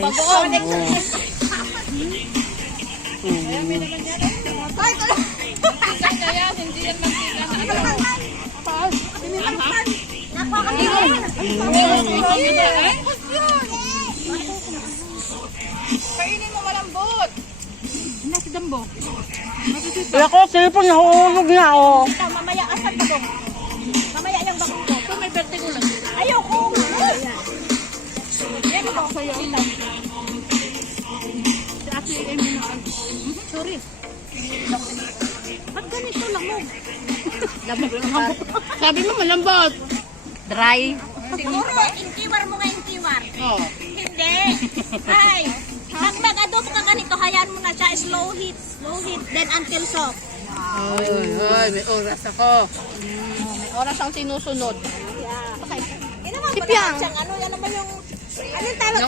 guys. Kainin mo malambot. Nasi dambo. Kaya ko, silipon nahuhulog na oh. Mamaya asan pa dong? Mamaya yung bagong ko. Ito may vertigo lang. Ayoko. Yan ito ako sa'yo. Si Ate Amy na. Sorry. Ba't ganito lamog? Sabi mo malambot. Dry. Siguro, intiwar mo nga intiwar. Oh. Hindi. Ay, pag mag-adobo ka ganito, hayaan mo na siya. Slow heat, then until soft. Ay, may oras ako. May oras ang sinusunod. Yeah. Okay. Inaman Si mo Piang. na siyang ano, yan naman yung, anong tawag?